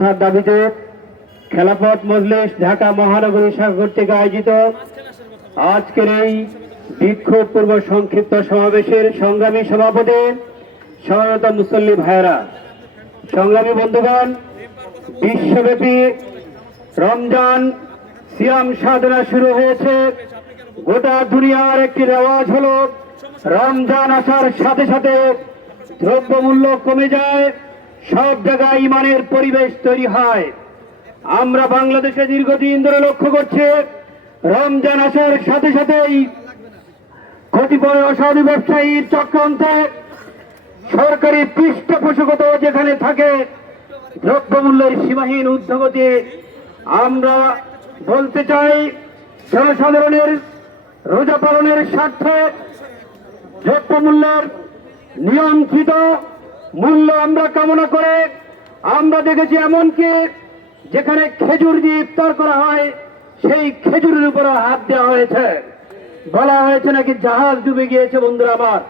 দাবিতে খেলাফত মজলিস ঢাকা মহানগরী শাখা কর্তৃক আয়োজিত আজকের এই বিক্ষোভ পূর্ব সংক্ষিপ্ত সমাবেশের সংগ্রামী সভাপতি সমাবেত মুসল্লি ভাইরা, সংগ্রামী বন্ধুগণ, বিশ্বব্যাপী রমজান সিয়াম সাধনা শুরু হয়েছে। গোটা দুনিয়ার একটি রেওয়াজ হলো রমজান আসার সাথে সাথে দ্রব্যমূল্য কমে যায়, সব জায়গায় ইমানের পরিবেশ তৈরি হয়। আমরা বাংলাদেশে দীর্ঘদিন ধরে লক্ষ্য করছি, রমজান আসার সাথে সাথেই কতিপয় অসাধু ব্যবসায়ীর চক্রান্তে সরকারি পৃষ্ঠপোষকতা যেখানে থাকে, দ্রব্যমূল্যের সীমাহীন ঊর্ধ্বগতি। আমরা বলতে চাই, জনসাধারণের রোজা পালনের স্বার্থে দ্রব্যমূল্যের নিয়ন্ত্রিত মূল্য আমরা কামনা করে আমরা দেখেছি, এমনকি যেখানে খেজুর দিয়ে ইফতার করা হয় সেই খেজুরের উপরে হাত দেওয়া হয়েছে, বলা হয়েছে নাকি জাহাজ ডুবে গিয়েছে। বন্ধুরা আমার,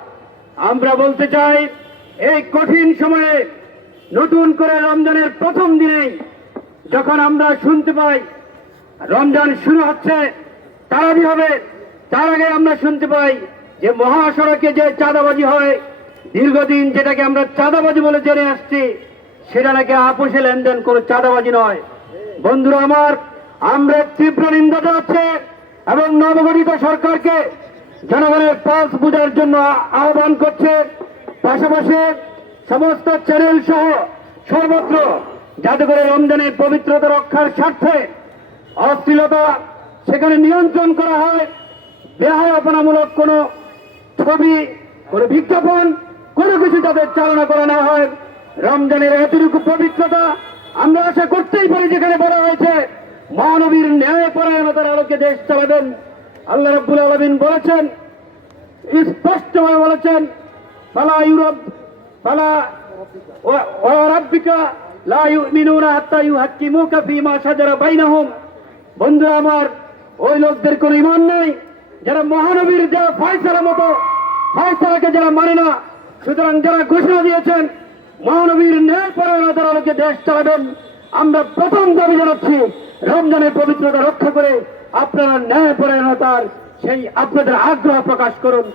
আমরা বলতে চাই, এই কঠিন সময়ে নতুন করে রমজানের প্রথম দিনেই যখন আমরা শুনতে পাই রমজান শুরু হচ্ছে, তারাবি হবে, তার আগে আমরা শুনতে পাই যে মহাসড়কে যে চাঁদাবাজি হয়, দীর্ঘদিন যেটাকে আমরা চাঁদাবাজি বলে জেনে আসছি, সেটা নাকি আপোষে লেনদেন করে চাঁদাবাজি নয়। বন্ধুরা আমার, আমরা তীব্র নিন্দা জানাচ্ছি এবং নবগঠিত সরকারকে জনগণের পালস বোঝার জন্য আহ্বান করছে। পাশাপাশি সমস্ত চ্যানেল সহ সর্বত্র যাতে করে রমজানের পবিত্রতা রক্ষার স্বার্থে অশ্লীলতা সেখানে নিয়ন্ত্রণ করা হয়, বেহায়াপনামূলক কোনো ছবি, কোনো বিজ্ঞাপন, কোনো কিছু যাতে চালনা করা না হয়। রমজানের এতটুকু পবিত্রতা আমরা আশা করতেই পারি, যেখানে বলা হয়েছে মহানবীর ন্যায় পরায়ণতার আলোকে দেশ চালাবেন। আল্লাহ রাব্বুল আলামিন বলেছেন, স্পষ্টভাবে বলেছেন, ফালা ইউরাব ফালা ওয়া রাব্বিকা লা ইউমিনুনা হাত্তা ইউহাক্কিমুকা ফীমা শাজারা বাইনাহুম। বন্ধুরা আমার, ওই লোকদের কোনো ঈমান নেই যারা মহানবীর দেওয়া ফয়সালা মতো ফয়সালাকে যারা মানে না। সুতরাং যারা ঘোষণা দিয়েছেন মহানবীর ন্যায় পরায়ণতার আলোকে দেশ চালাবেন, আমরা প্রথম দাবি জানাচ্ছি, রমজানের পবিত্রতা রক্ষা করে আপনারা ন্যায় পরায়ণতার সেই আপনাদের আগ্রহ প্রকাশ করুন।